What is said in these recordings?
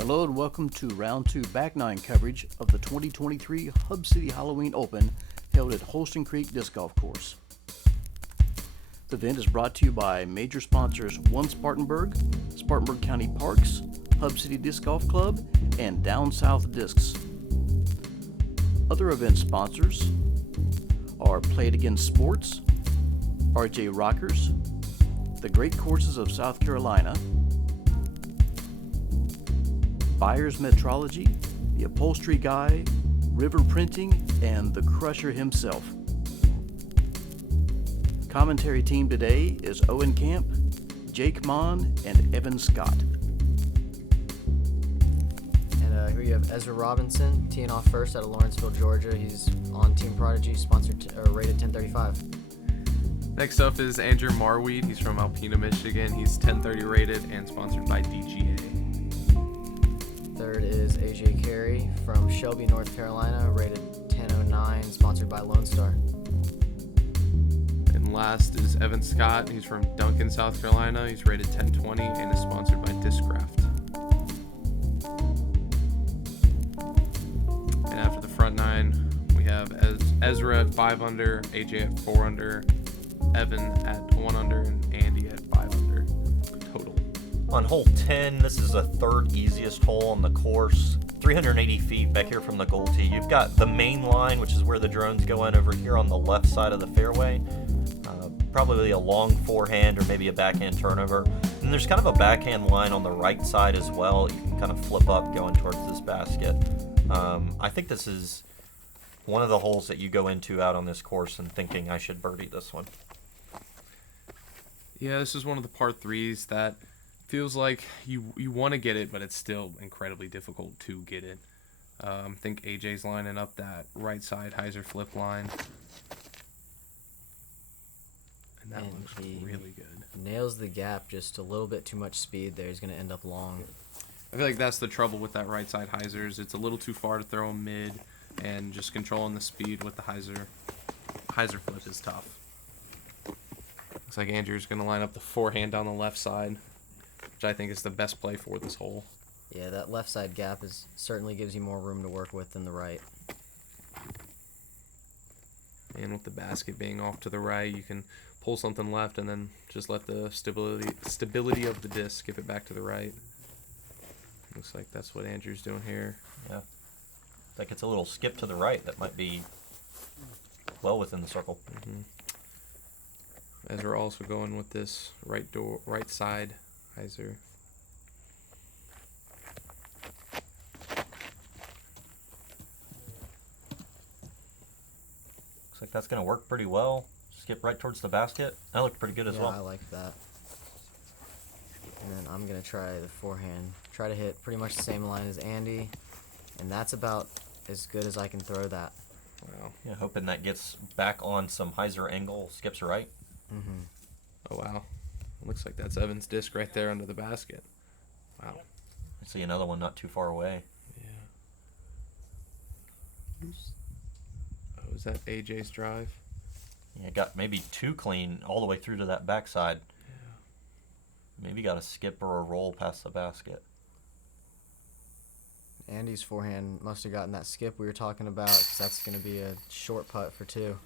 Hello and welcome to Round 2 Back 9 coverage of the 2023 Hub City Halloween Open held at Holston Creek Disc Golf Course. The event is brought to you by major sponsors One Spartanburg, Spartanburg County Parks, Hub City Disc Golf Club, and Down South Discs. Other event sponsors are Play It Again Sports, RJ Rockers, The Great Courses of South Carolina, Buyers Metrology, The Upholstery Guy, River Printing, and The Crusher himself. Commentary team today is Owen Camp, Jake Monn, and Evan Scott. And here you have Ezra Robinson, teeing off first out of Lawrenceville, Georgia. He's on Team Prodigy, rated 1035. Next up is Andrew Marwede. He's from Alpena, Michigan. He's 1030 rated and sponsored by DGA. Third is AJ Carey from Shelby, North Carolina, rated 1009, sponsored by Lone Star. And last is Evan Scott. He's from Duncan, South Carolina. He's rated 1020 and is sponsored by Discraft. And after the front nine, we have Ezra at 5 under, AJ at 4 under, Evan at 1 under, and Andy at 5 under total. On hole 10, this is the third easiest hole on the course. 380 feet back here from the goal tee. You've got the main line, which is where the drones go in over here on the left side of the fairway. Probably a long forehand or maybe a backhand turnover. And there's kind of a backhand line on the right side as well. You can kind of flip up going towards this basket. I think this is one of the holes that you go into out on this course and thinking I should birdie this one. Yeah, this is one of the par threes that feels like you want to get it, but it's still incredibly difficult to get it. I think AJ's lining up that right side hyzer flip line. And that looks really good. Nails the gap, just a little bit too much speed there. He's going to end up long. I feel like that's the trouble with that right side hyzers. It's a little too far to throw them mid, and just controlling the speed with the hyzer flip is tough. Looks like Andrew's going to line up the forehand on the left side, which I think is the best play for this hole. Yeah, that left side gap certainly gives you more room to work with than the right. And with the basket being off to the right, you can pull something left and then just let the stability of the disc skip it back to the right. Looks like that's what Andrew's doing here. Yeah. I think it's a little skip to the right that might be well within the circle. Mm-hmm. As we're also going with this right side hyzer. Looks like that's going to work pretty well. Skip right towards the basket. That looked pretty good as well. Yeah, I like that. And then I'm going to try the forehand. Try to hit pretty much the same line as Andy. And that's about as good as I can throw that. Wow. Yeah, hoping that gets back on some hyzer angle. Skips right. Mm-hmm. Oh, wow. Looks like that's Evan's disc right there under the basket. Wow. I see another one not too far away. Yeah. Oh, is that AJ's drive? Yeah, got maybe too clean all the way through to that backside. Yeah. Maybe got a skip or a roll past the basket. Andy's forehand must have gotten that skip we were talking about, 'cause that's going to be a short putt for 2.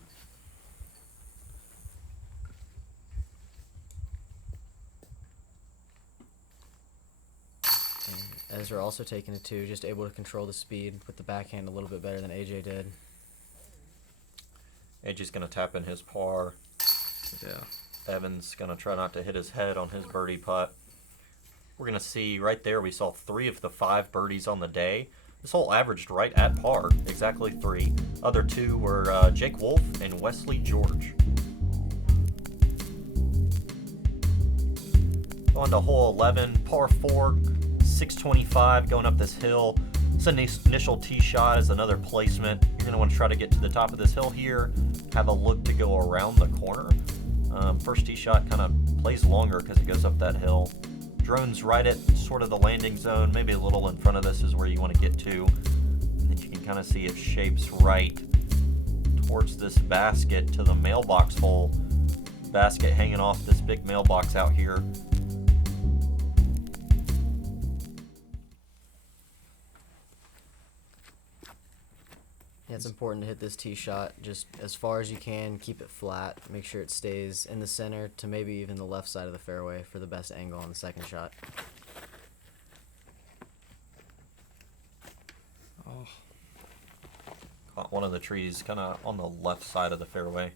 And Ezra also taking a 2, just able to control the speed with the backhand a little bit better than AJ did. AJ's going to tap in his par. Yeah. Evan's going to try not to hit his head on his birdie putt. We're going to see right there we saw 3 of the 5 birdies on the day. This hole averaged right at par, exactly 3. Other 2 were Jake Wolf and Wesley George. On to hole 11, par 4, 625 going up this hill. This initial tee shot is another placement. You're going to want to try to get to the top of this hill here, have a look to go around the corner. First tee shot kind of plays longer because it goes up that hill. Drone's right at sort of the landing zone, maybe a little in front of this is where you want to get to. And then you can kind of see it shapes right towards this basket to the mailbox hole. Basket hanging off this big mailbox out here. Yeah, it's important to hit this tee shot just as far as you can. Keep it flat. Make sure it stays in the center to maybe even the left side of the fairway for the best angle on the second shot. Oh, Caught one of the trees kind of on the left side of the fairway.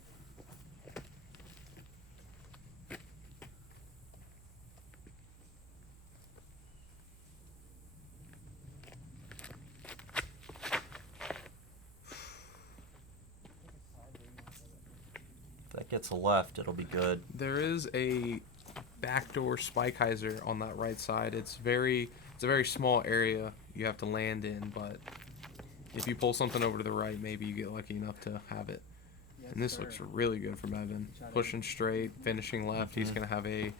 If that gets left, it'll be good. there is a backdoor spike hyzer on that right side. It's a very small area you have to land in, but if you pull something over to the right, maybe you get lucky enough to have it. And this looks really good from Evan. Pushing straight, finishing left. He's going to have a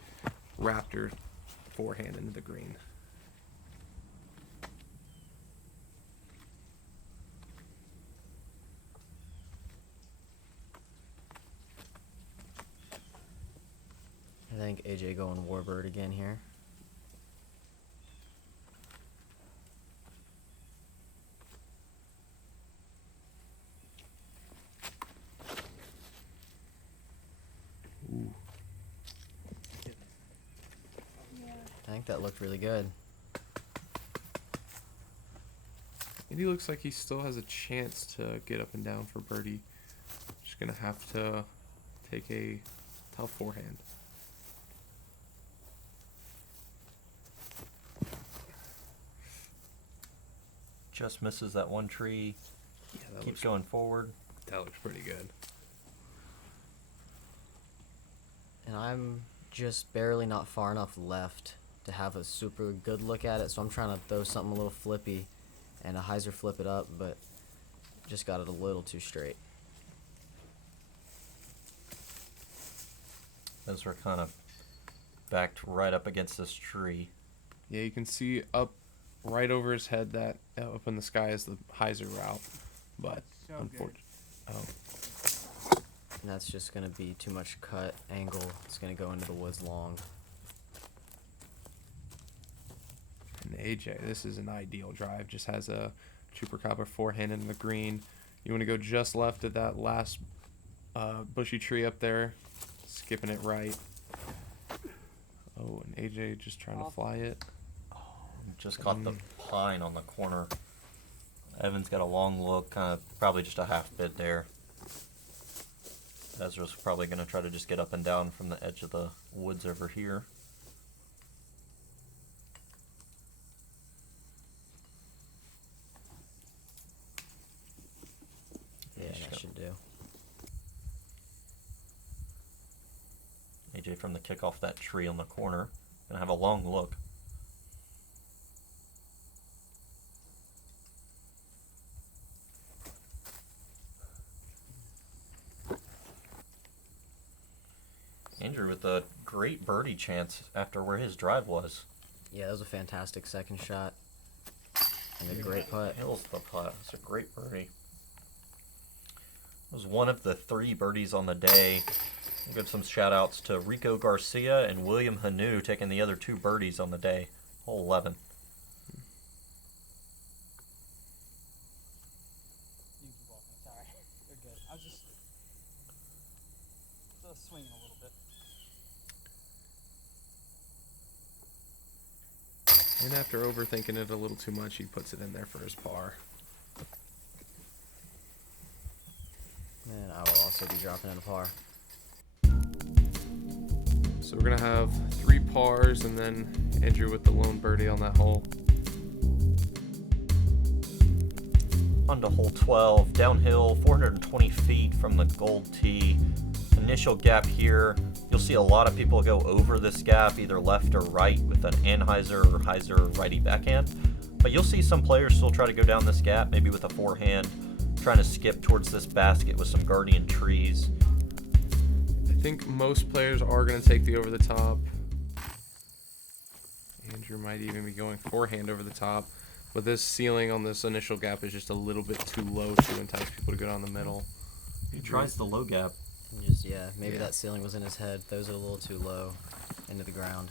Raptor forehand into the green. I think AJ going Warbird again here. Ooh. I think that looked really good. And he looks like he still has a chance to get up and down for birdie. Just going to have to take a tough forehand. Just misses that one tree. Yeah, that Keeps going forward. That looks pretty good. And I'm just barely not far enough left to have a super good look at it, so I'm trying to throw something a little flippy and a hyzer flip it up, but just got it a little too straight. Ezra kind of backed right up against this tree. Yeah, you can see up right over his head that up in the sky is the hyzer route, but unfortunately, And that's just going to be too much cut angle. It's going to go into the woods long. and AJ, this is an ideal drive. Just has a chupacabra forehand in the green. You want to go just left of that last bushy tree up there, skipping it right. Oh, and AJ just trying to fly it. Just caught the pine on the corner. Evan's got a long look, kind of probably just a half bit there. Ezra's probably going to try to just get up and down from the edge of the woods over here. Yeah, that should do. AJ from the kick off that tree on the corner. Gonna have a long look. Andrew with a great birdie chance after where his drive was. Yeah, that was a fantastic second shot. And a great putt. Hills the putt. It's a great birdie. It was one of the 3 birdies on the day. We'll give some shout outs to Rico Garcia and William Hanu taking the other 2 birdies on the day. Hole 11. You can keep walking. It's alright. You're good. I was just swinging a little bit. And after overthinking it a little too much, he puts it in there for his par. And I will also be dropping in a par. So we're gonna have 3 pars and then Andrew with the lone birdie on that hole. On to hole 12, downhill, 420 feet from the gold tee. Initial gap here. You'll see a lot of people go over this gap, either left or right, with an anhyzer or hyzer righty backhand. But you'll see some players still try to go down this gap, maybe with a forehand, trying to skip towards this basket with some guardian trees. I think most players are going to take the over the top. Andrew might even be going forehand over the top. But this ceiling on this initial gap is just a little bit too low to entice people to go down the middle. He tries the low gap. And just, maybe that ceiling was in his head. Those are a little too low into the ground.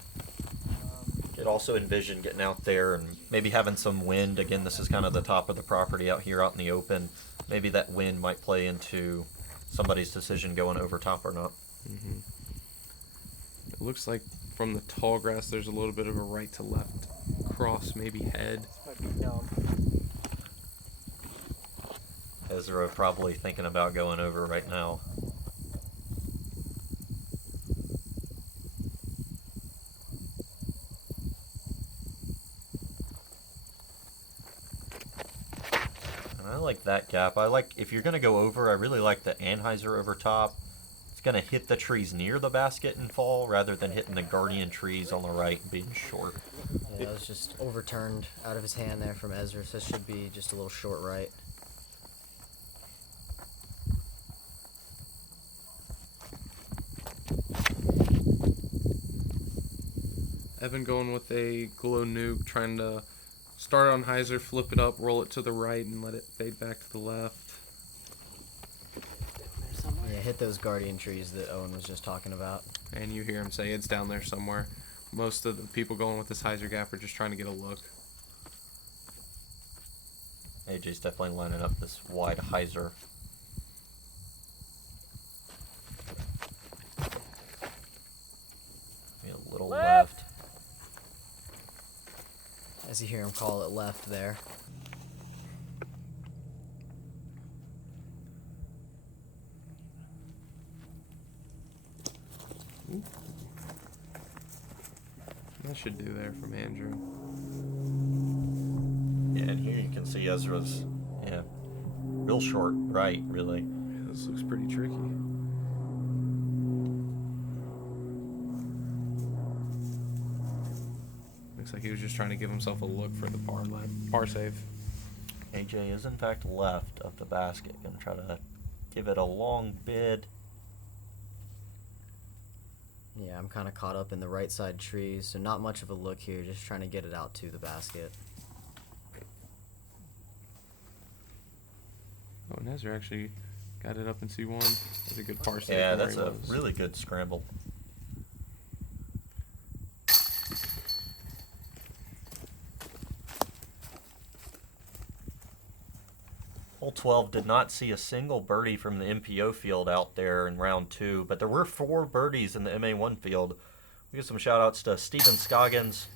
Get also envision getting out there and maybe having some wind. Again, this is kind of the top of the property out here out in the open. Maybe that wind might play into somebody's decision going over top or not. It looks like from the tall grass there's a little bit of a right to left cross, maybe head. This might be dumb. Ezra probably thinking about going over right now. I like that gap. I like, if you're going to go over, I really like the Anheuser over top. It's going to hit the trees near the basket and fall rather than hitting the guardian trees on the right and being short. Yeah, that was just overturned out of his hand there from Ezra, so it should be just a little short right. Evan going with a glow nuke, trying to start on hyzer, flip it up, roll it to the right, and let it fade back to the left. Yeah, hit those guardian trees that Owen was just talking about. And you hear him say it's down there somewhere. Most of the people going with this hyzer gap are just trying to get a look. AJ's definitely lining up this wide hyzer. Maybe a little left. As you hear him call it left there. That should do there from Andrew. Yeah, and here you can see Ezra's, yeah, real short right, really. Yeah, this looks pretty tricky. Looks like he was just trying to give himself a look for the par save. AJ is in fact left of the basket. Gonna try to give it a long bid. Yeah, I'm kind of caught up in the right side trees, so not much of a look here, just trying to get it out to the basket. Oh, and Ezra actually got it up in C1. That's a good par save. Yeah, from where that's he a was. really good scramble. Hole 12 did not see a single birdie from the MPO field out there in round 2, but there were 4 birdies in the MA1 field. We get some shout outs to Steven Scoggins,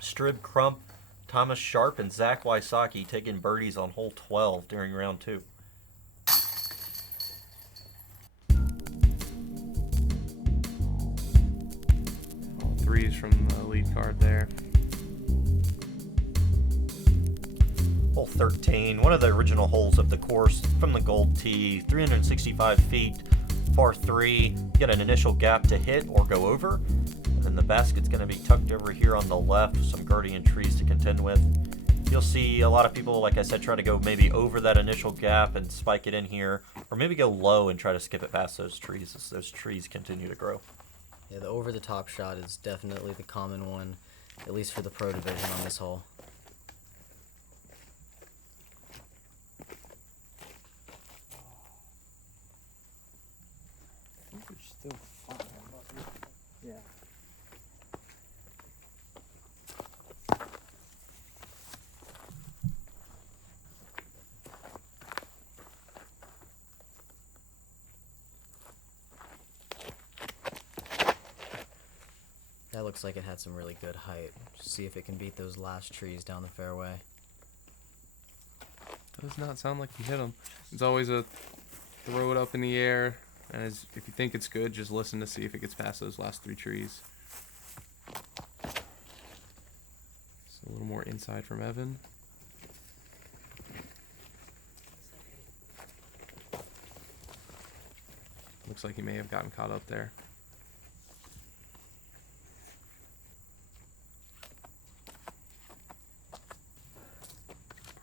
Strib Crump, Thomas Sharp, and Zach Wysocki taking birdies on hole 12 during round 2. All threes from the lead card there. Hole 13, one of the original holes of the course from the gold tee, 365 feet, par 3. Get an initial gap to hit or go over. And then the basket's going to be tucked over here on the left with some guardian trees to contend with. You'll see a lot of people, like I said, try to go maybe over that initial gap and spike it in here, or maybe go low and try to skip it past those trees as those trees continue to grow. Yeah, the over-the-top shot is definitely the common one, at least for the pro division on this hole. I think we're still fine, but yeah. That looks like it had some really good height. Just see if it can beat those last trees down the fairway. Does not sound like he hit him. It's always a throw it up in the air, and if you think it's good, just listen to see if it gets past those last 3 trees. So a little more inside from Evan. Looks like he may have gotten caught up there.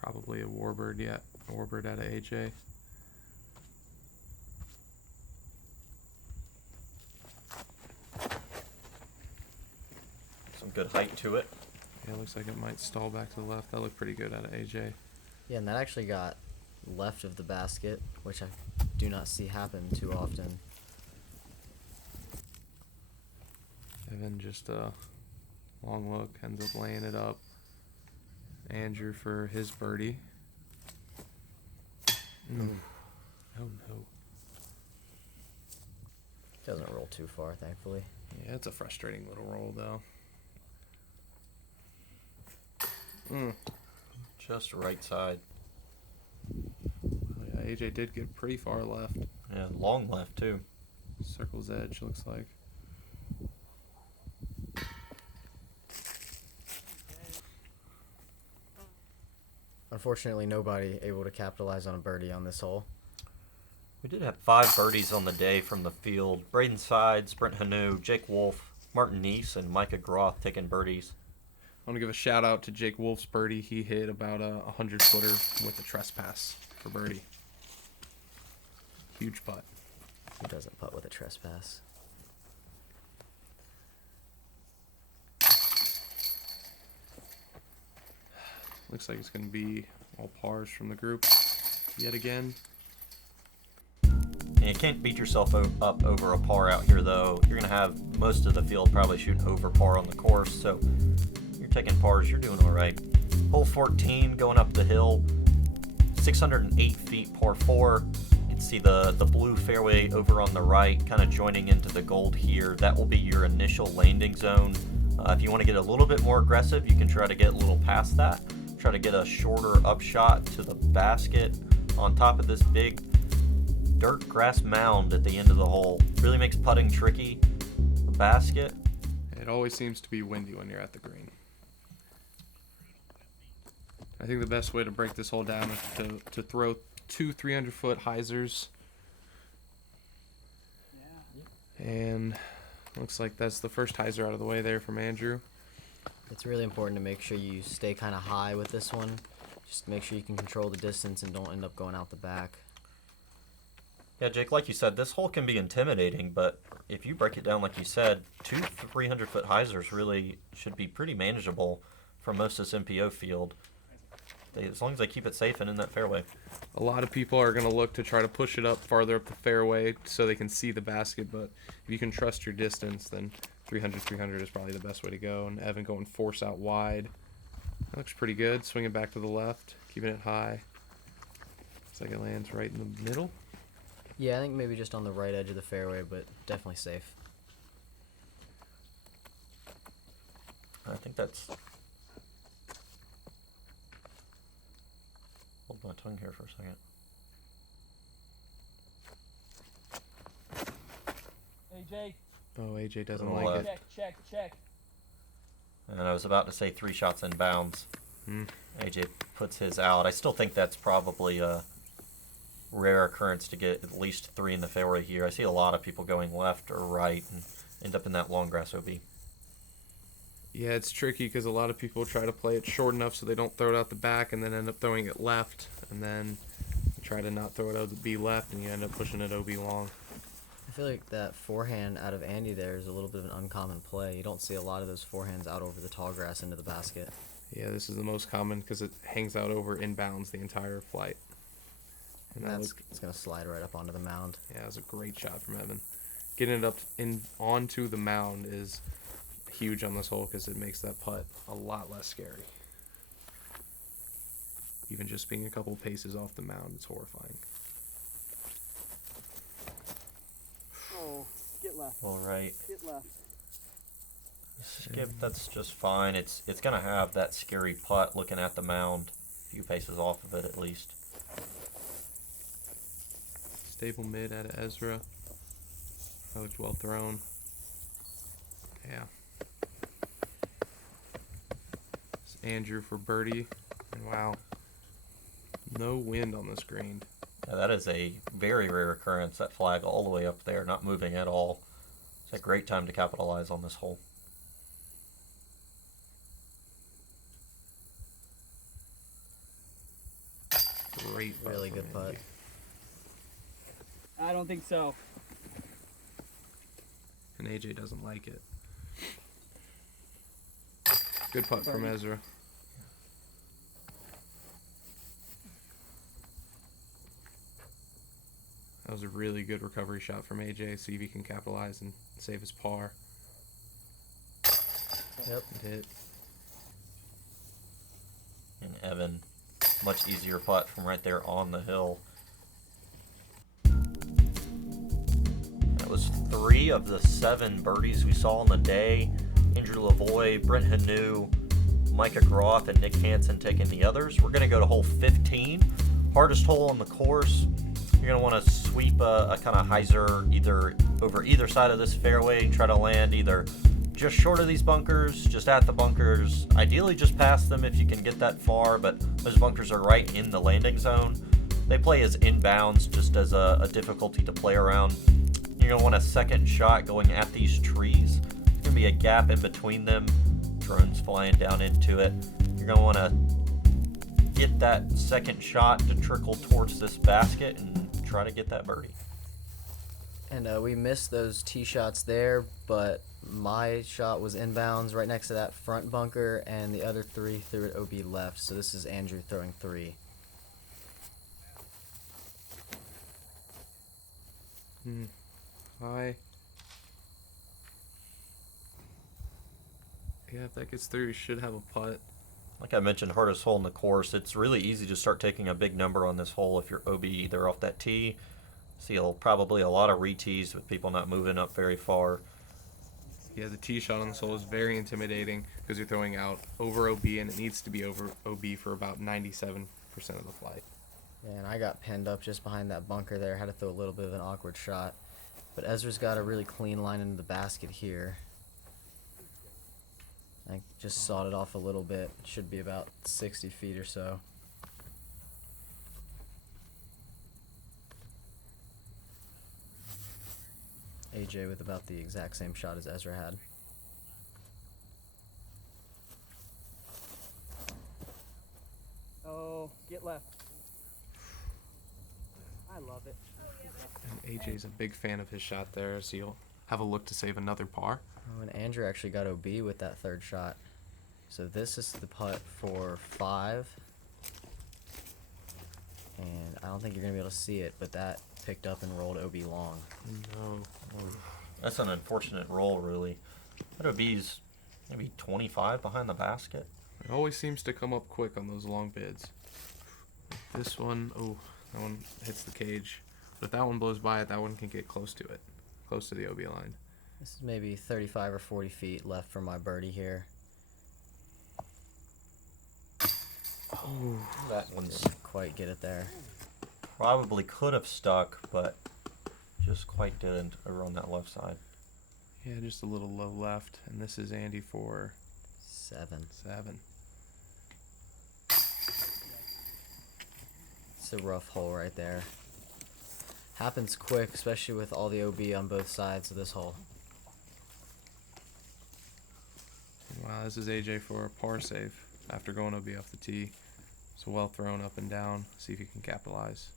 Probably a warbird yet. A warbird out of AJ. Some good height to it. Yeah, looks like it might stall back to the left. That looked pretty good out of AJ. Yeah, and that actually got left of the basket, which I do not see happen too often. Evan just Long look, ends up laying it up. Andrew for his birdie. Oh no. Doesn't roll too far, thankfully. Yeah, it's a frustrating little roll though. Just right side. Oh, yeah, AJ did get pretty far left. Yeah, long left too. Circle's edge looks like. Unfortunately, nobody able to capitalize on a birdie on this hole. We did have 5 birdies on the day from the field. Braden Sides, Brent Hanu, Jake Wolf, Martin Neese, and Micah Groth taking birdies. I want to give a shout out to Jake Wolf's birdie. He hit about a 100-footer with a trespass for birdie. Huge putt. Who doesn't putt with a trespass? Looks like it's going to be all pars from the group yet again. And you can't beat yourself up over a par out here, though. You're going to have most of the field probably shooting over par on the course, so you're taking pars, you're doing all right. Hole 14 going up the hill, 608 feet, par 4. You can see the blue fairway over on the right, kind of joining into the gold here. That will be your initial landing zone. If you want to get a little bit more aggressive, you can try to get a little past that. Try to get a shorter upshot to the basket on top of this big dirt grass mound at the end of the hole. Really makes putting tricky. The basket. It always seems to be windy when you're at the green. I think the best way to break this hole down is to throw 2 300-foot hyzers. Yeah. And looks like that's the first hyzer out of the way there from Andrew. It's really important to make sure you stay kind of high with this one. Just make sure you can control the distance and don't end up going out the back. Yeah, Jake, like you said, this hole can be intimidating, but if you break it down like you said, 2 300-foot hyzers really should be pretty manageable for most of this MPO field. As long as they keep it safe and in that fairway. A lot of people are going to look to try to push it up farther up the fairway so they can see the basket, but if you can trust your distance, then 300 is probably the best way to go. And Evan going force out wide. That looks pretty good. Swinging back to the left, keeping it high. Looks like it lands right in the middle. Yeah, I think maybe just on the right edge of the fairway, but definitely safe. I think that's... Hold my tongue here for a second. Hey, Jake. Oh, AJ doesn't To the like left. it. Check. And I was about to say 3 shots in bounds. Hmm. AJ puts his out. I still think that's probably a rare occurrence to get at least 3 in the fairway here. I see a lot of people going left or right and end up in that long grass OB. Yeah, it's tricky because a lot of people try to play it short enough so they don't throw it out the back and then end up throwing it left. And then try to not throw it out the B left and you end up pushing it OB long. I feel like that forehand out of Andy there is a little bit of an uncommon play. You don't see a lot of those forehands out over the tall grass into the basket. Yeah, this is the most common because it hangs out over inbounds the entire flight. And that It's going to slide right up onto the mound. yeah, it was a great shot from Evan. Getting it up onto the mound is huge on this hole because it makes that putt a lot less scary. Even just being a couple paces off the mound is horrifying. Oh, get left. All right. Get left. Skip, that's just fine. It's going to have that scary putt looking at the mound. A few paces off of it at least. Stable mid out of Ezra. That looked well thrown. Yeah. It's Andrew for birdie. And wow. No wind on this green. Yeah, that is a very rare occurrence, that flag all the way up there, not moving at all. It's a great time to capitalize on this hole. Great putt Really from good putt. Andy. I don't think so. And AJ doesn't like it. Good putt from Birdie. Ezra. That was a really good recovery shot from AJ. See if he can capitalize and save his par. Yep. It hit. And Evan, much easier putt from right there on the hill. That was 3 of the 7 birdies we saw on the day. Andrew Lavoie, Brent Hanu, Micah Groth, and Nick Hansen taking the others. We're going to go to hole 15. Hardest hole on the course. You're going to want to sweep a kind of hyzer either over either side of this fairway. Try to land either just short of these bunkers, just at the bunkers. Ideally just past them if you can get that far, but those bunkers are right in the landing zone. They play as inbounds just as a difficulty to play around. You're going to want a second shot going at these trees. There's going to be a gap in between them. Drones flying down into it. You're going to want to get that second shot to trickle towards this basket and try to get that birdie. And we missed those tee shots there, but my shot was inbounds right next to that front bunker, and the other 3 threw it OB left. So this is Andrew throwing 3. High. Yeah, if that gets through, you should have a putt. Like I mentioned, hardest hole in the course. It's really easy to start taking a big number on this hole if you're OB either off that tee. See probably a lot of re-tees with people not moving up very far. Yeah, the tee shot on this hole is very intimidating because you're throwing out over OB, and it needs to be over OB for about 97% of the flight. Yeah, and I got pinned up just behind that bunker there. Had to throw a little bit of an awkward shot. But Ezra's got a really clean line into the basket here. I just sawed it off a little bit. Should be about 60 feet or so. AJ with about the exact same shot as Ezra had. Oh, get left. I love it. And AJ's a big fan of his shot there, so you'll have a look to save another par. Oh, and Andrew actually got OB with that third shot. So this is the putt for 5. And I don't think you're going to be able to see it, but that picked up and rolled OB long. No. That's an unfortunate roll, really. That OB's maybe 25 behind the basket. It always seems to come up quick on those long bids. This one, oh, that one hits the cage. But if that one blows by it, that one can get close to it. Close to the OB line. This is maybe 35 or 40 feet left for my birdie here. Ooh, that one's Didn't quite get it there. probably could have stuck, but just quite didn't over on that left side. Yeah, just a little low left. And this is Andy for 7. 7. It's a rough hole right there. Happens quick, especially with all the OB on both sides of this hole. Wow, this is AJ for a par save after going OB off the tee. So well thrown up and down. See if you can capitalize.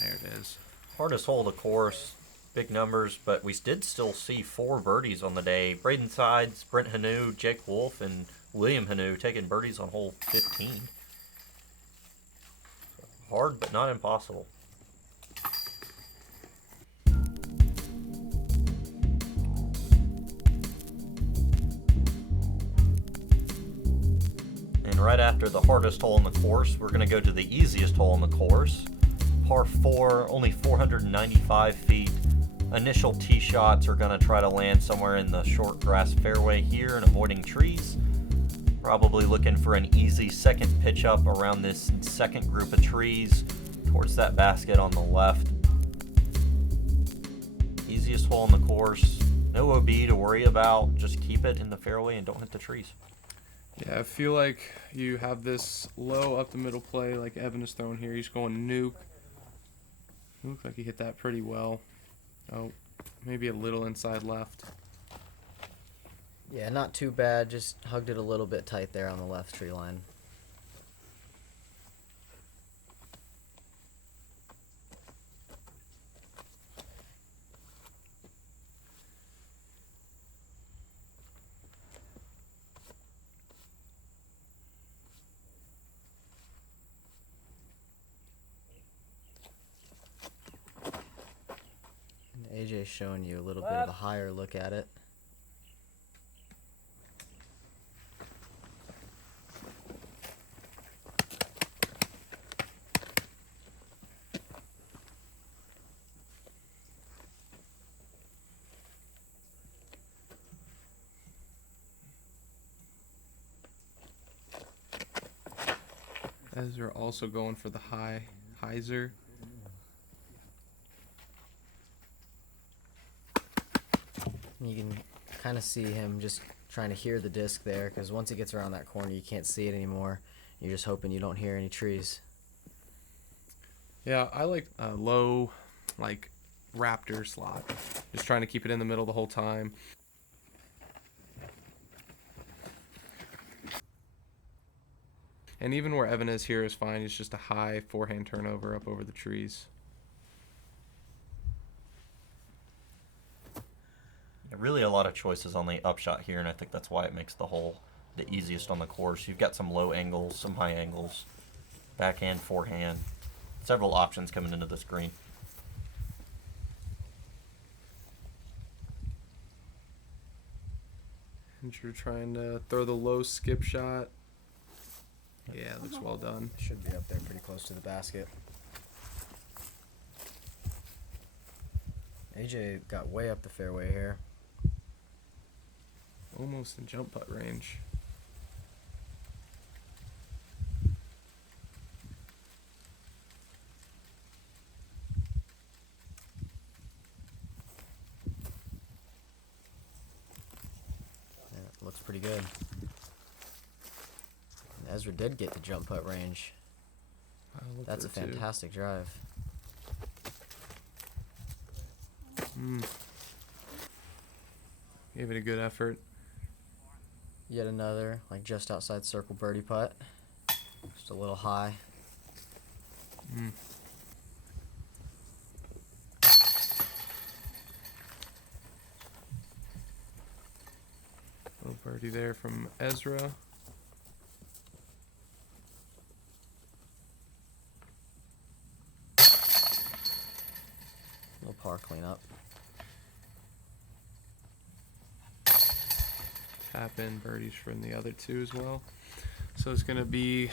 There it is. Hardest hole of the course, big numbers, but we did still see 4 birdies on the day. Braden Sides, Brent Hanu, Jake Wolf, and William Hanu taking birdies on hole 15. Hard, but not impossible. And right after the hardest hole in the course, we're going to go to the easiest hole in the course. Par 4, only 495 feet. Initial tee shots are going to try to land somewhere in the short grass fairway here and avoiding trees. Probably looking for an easy second pitch up around this second group of trees towards that basket on the left. Easiest hole in the course. No OB to worry about. Just keep it in the fairway and don't hit the trees. Yeah, I feel like you have this low up the middle play like Evan is throwing here. He's going nuke. Looks like he hit that pretty well. Oh, maybe a little inside left. Yeah, not too bad. Just hugged it a little bit tight there on the left tree line. AJ's showing you a little bit of a higher look at it. Ezra also going for the high hyzer. You can kind of see him just trying to hear the disc there, because once it gets around that corner, you can't see it anymore. You're just hoping you don't hear any trees. Yeah, I like a low, like, raptor slot. Just trying to keep it in the middle the whole time. And even where Evan is here is fine. It's just a high forehand turnover up over the trees. Really a lot of choices on the upshot here, and I think that's why it makes the hole the easiest on the course. You've got some low angles, some high angles, backhand, forehand, several options coming into this green. And you're trying to throw the low skip shot. Yeah, it looks well done. Should be up there pretty close to the basket. AJ got way up the fairway here. Almost in jump putt range. Yeah, it looks pretty good. And Ezra did get to jump putt range. That's a fantastic drive. Gave it a good effort. Yet another, like, just outside circle birdie putt. Just a little high. Little birdie there from Ezra. Little par cleanup. Tap in birdies from the other two as well. So it's going to be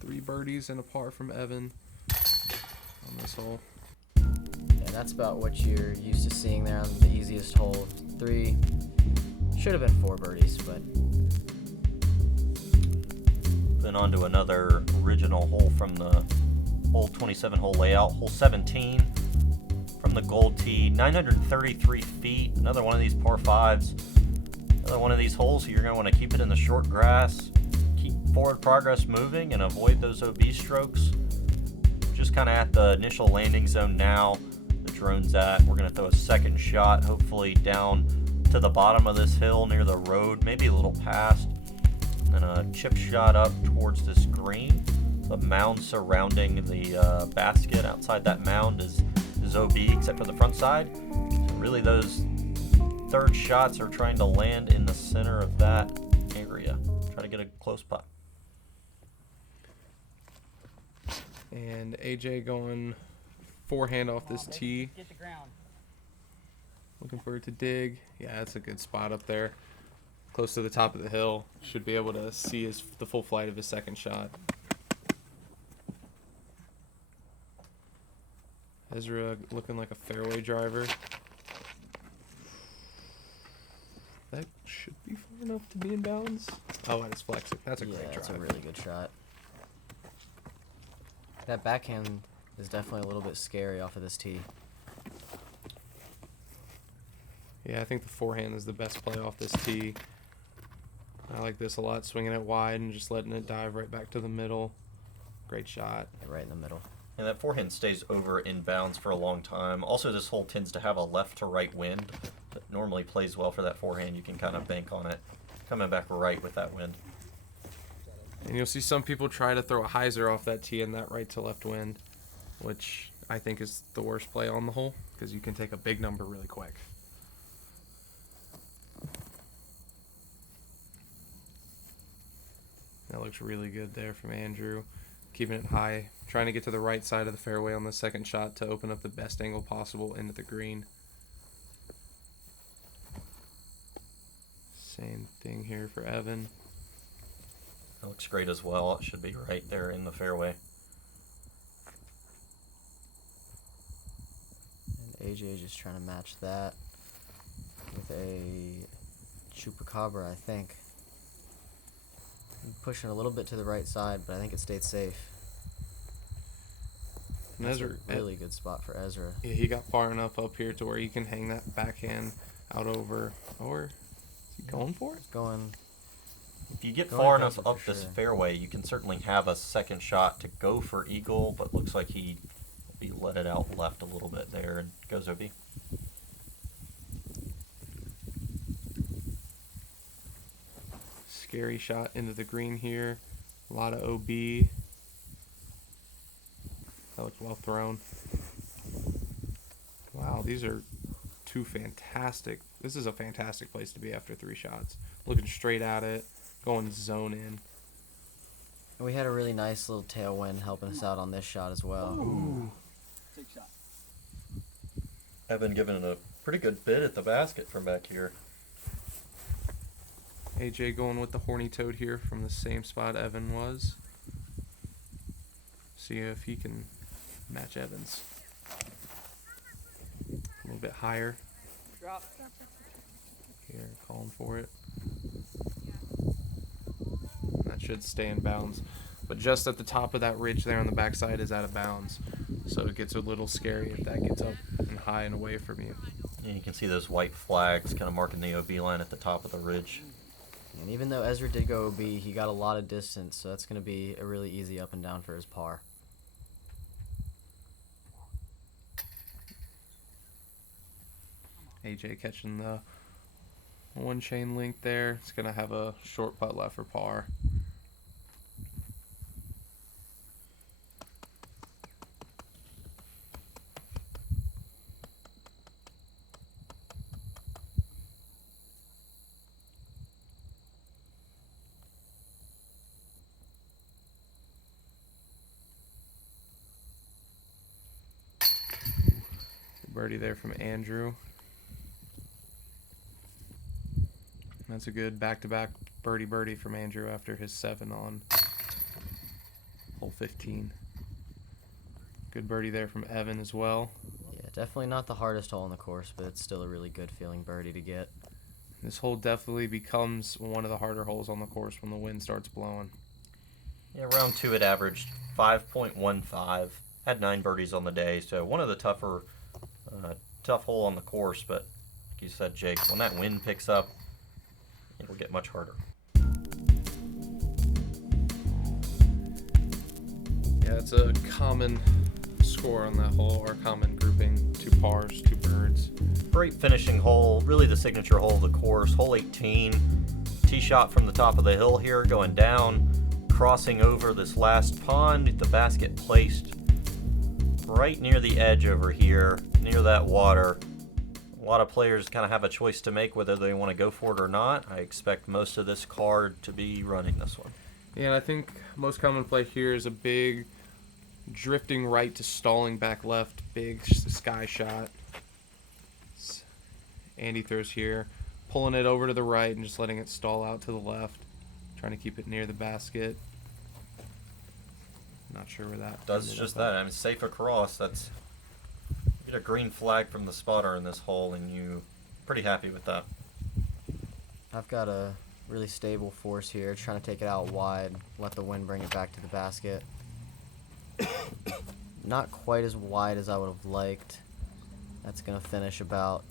3 birdies and a par from Evan on this hole. Yeah, that's about what you're used to seeing there on the easiest hole. 3, should have been 4 birdies, but. Then on to another original hole from the hole 27 hole layout. Hole 17 from the gold tee, 933 feet. Another one of these par 5s. Another one of these holes, you're going to want to keep it in the short grass, keep forward progress moving, and avoid those OB strokes. Just kind of at the initial landing zone now, the drone's at. We're going to throw a second shot, hopefully down to the bottom of this hill near the road, maybe a little past. And then a chip shot up towards this green. The mound surrounding the basket outside that mound is OB, except for the front side. So really those third shots are trying to land in the center of that area. Try to get a close putt. And AJ going forehand off this tee. Get the ground. Looking for it to dig. Yeah, that's a good spot up there. Close to the top of the hill. Should be able to see the full flight of his second shot. Ezra looking like a fairway driver. That should be far enough to be in bounds. Oh, and it's flexing. That's a great drive. That's a really good shot. That backhand is definitely a little bit scary off of this tee. Yeah, I think the forehand is the best play off this tee. I like this a lot, swinging it wide and just letting it dive right back to the middle. Great shot. Right in the middle. And that forehand stays over in bounds for a long time. Also, this hole tends to have a left to right wind that normally plays well for that forehand. You can kind of bank on it coming back right with that wind. And you'll see some people try to throw a hyzer off that tee in that right to left wind, which I think is the worst play on the hole because you can take a big number really quick. That looks really good there from Andrew. keeping it high, trying to get to the right side of the fairway on the second shot to open up the best angle possible into the green. Same thing here for Evan. That looks great as well. It should be right there in the fairway. And AJ just trying to match that with a chupacabra, I think. I'm pushing a little bit to the right side, but I think it stayed safe. And That's Ezra, a really good spot for Ezra. yeah, he got far enough up here to where he can hang that backhand out over. Or is he going for it? It's going. If you get Going far aggressive enough for up this sure. fairway, you can certainly have a second shot to go for eagle, but looks like he let it out left a little bit there and goes OB. Scary shot into the green here. A lot of OB. That looks well thrown. Wow, these are two fantastic. This is a fantastic place to be after 3 shots. Looking straight at it, going zone in. And we had a really nice little tailwind helping us out on this shot as well. Take shot. Evan giving it a pretty good bid at the basket from back here. AJ going with the horny toad here from the same spot Evan was. See if he can match Evans. A little bit higher Drop. here, calling for it. That should stay in bounds. But just at the top of that ridge there on the backside is out of bounds. So it gets a little scary if that gets up and high and away from you. And you can see those white flags kind of marking the OB line at the top of the ridge. And even though Ezra did go OB, he got a lot of distance, so that's going to be a really easy up and down for his par. AJ catching the one chain link there. It's going to have a short putt left for par. Birdie there from Andrew. That's a good back-to-back birdie from Andrew after his 7 on hole 15. Good birdie there from Evan as well. Yeah, definitely not the hardest hole on the course, but it's still a really good feeling birdie to get. This hole definitely becomes one of the harder holes on the course when the wind starts blowing. Yeah, round 2 it averaged 5.15. Had 9 birdies on the day, so one of the tough hole on the course, but like you said, Jake, when that wind picks up, it'll get much harder. Yeah, it's a common score on that hole, or common grouping. 2 pars, 2 birds. Great finishing hole, really the signature hole of the course. Hole 18, tee shot from the top of the hill here, going down, crossing over this last pond, the basket placed right near the edge over here, near that water. A lot of players kind of have a choice to make whether they want to go for it or not. I expect most of this card to be running this one. Yeah, and I think most common play here is a big drifting right to stalling back left, big sky shot. Andy throws here, pulling it over to the right and just letting it stall out to the left, trying to keep it near the basket. Not sure where that Does ended just up. that. I mean, safe across. That's, you get a green flag from the spotter in this hole, and you pretty happy with that. I've got a really stable force here, trying to take it out wide, let the wind bring it back to the basket. Not quite as wide as I would have liked. That's going to finish about,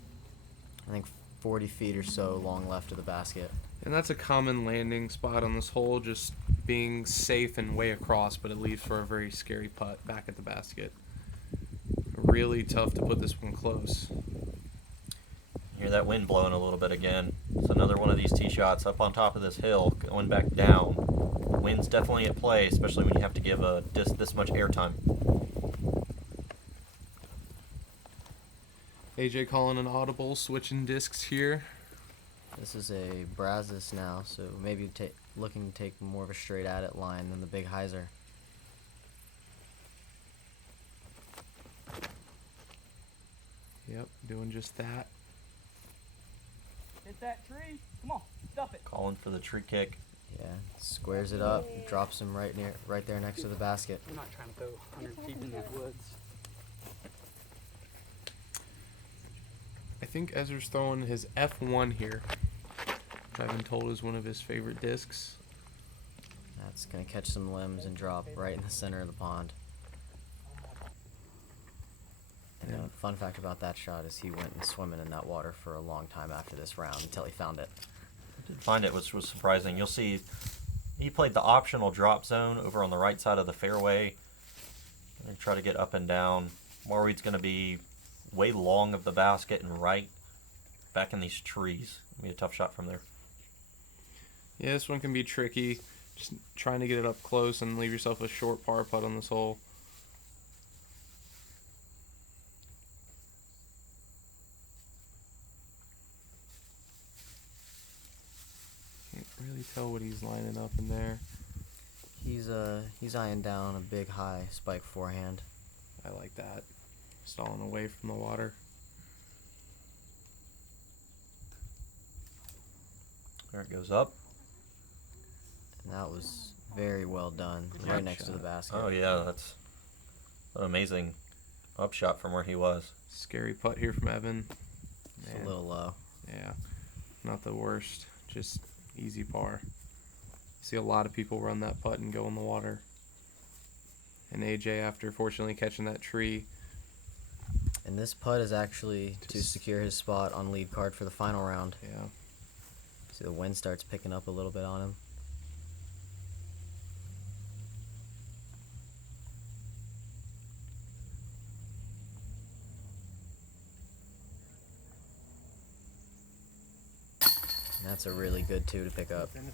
I think, 40 feet or so long left of the basket. And that's a common landing spot on this hole, just being safe and way across, but it leaves for a very scary putt back at the basket. Really tough to put this one close. Hear that wind blowing a little bit again. It's another one of these tee shots up on top of this hill, going back down. Wind's definitely at play, especially when you have to give a this much airtime. AJ calling an audible, switching discs here. This is a Brazos now, so maybe looking to take more of a straight at it line than the big hyzer. Yep, doing just that. Hit that tree. Come on, stuff it. Calling for the tree kick. Yeah, squares it up, drops him right there next to the basket. We're not trying to go 100 feet in the woods. I think Ezra's throwing his F1 here, which I've been told is one of his favorite discs. That's gonna catch some limbs and drop right in the center of the pond. And the fun fact about that shot is he went swimming in that water for a long time after this round until he found it. I did find it, which was surprising. You'll see he played the optional drop zone over on the right side of the fairway. And try to get up and down. Marwede's going to be way long of the basket and right back in these trees. It'll be a tough shot from there. Yeah, this one can be tricky. Just trying to get it up close and leave yourself a short par putt on this hole. Can't really tell what he's lining up in there. He's eyeing down a big high spike forehand. I like that. Stalling away from the water. There it goes up. And that was very well done, Good right next to shot. the basket. Oh, yeah, that's an amazing upshot from where he was. Scary putt here from Evan. It's Man. a little low. Yeah, not the worst. Just easy par. See a lot of people run that putt and go in the water. And AJ, after fortunately catching that tree, And this putt is actually to Just- secure his spot on lead card for the final round. yeah, See the wind starts picking up a little bit on him. And that's a really good two to pick up. and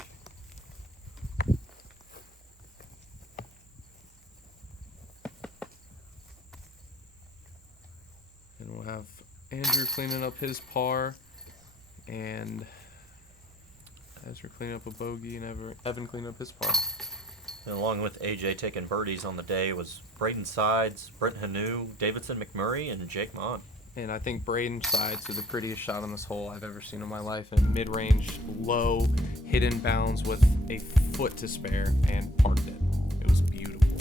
we'll have Andrew cleaning up his par, and Ezra cleaning up a bogey, and Evan cleaning up his par. And along with AJ taking birdies on the day was Braden Sides, Brent Hanu, Davidson McMurray, and Jake Monn. And I think Braden Sides did the prettiest shot on this hole I've ever seen in my life. In mid-range, low, hidden bounds with a foot to spare, and parked it. It was beautiful.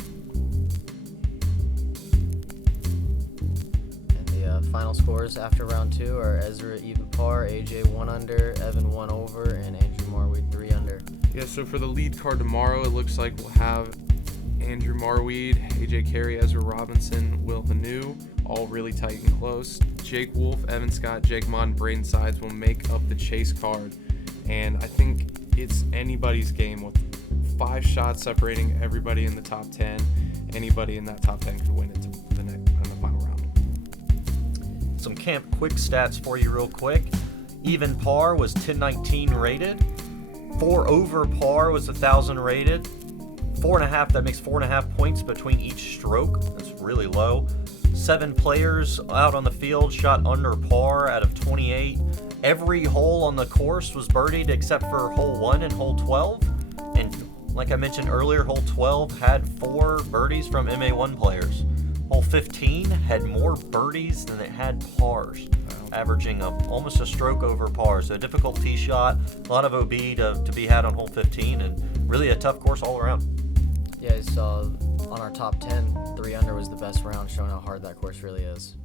And the final scores after round two are Ezra even par, AJ 1 under, Evan 1 over, and Andrew Marwede 3 under. Yeah, so for the lead card tomorrow, it looks like we'll have Andrew Marwede, AJ Carey, Ezra Robinson, Will Hanu, all really tight and close. Jake Wolf, Evan Scott, Jake Monn, Braden Sides will make up the chase card. And I think it's anybody's game with 5 shots separating everybody in the top 10. Anybody in that top 10 could win it to the next in the final round. Some camp quick stats for you real quick. Even par was 1019 rated. 4 over par was 1,000 rated. 4.5, that makes 4.5 points between each stroke. That's really low. 7 players out on the field shot under par out of 28. Every hole on the course was birdied except for hole 1 and hole 12. And like I mentioned earlier, hole 12 had 4 birdies from MA1 players. Hole 15 had more birdies than it had pars, averaging almost a stroke over par. So a difficult tee shot, a lot of OB to be had on hole 15, and really a tough course all around. Yeah, I saw on our top 10, 3 under was the best round, showing how hard that course really is.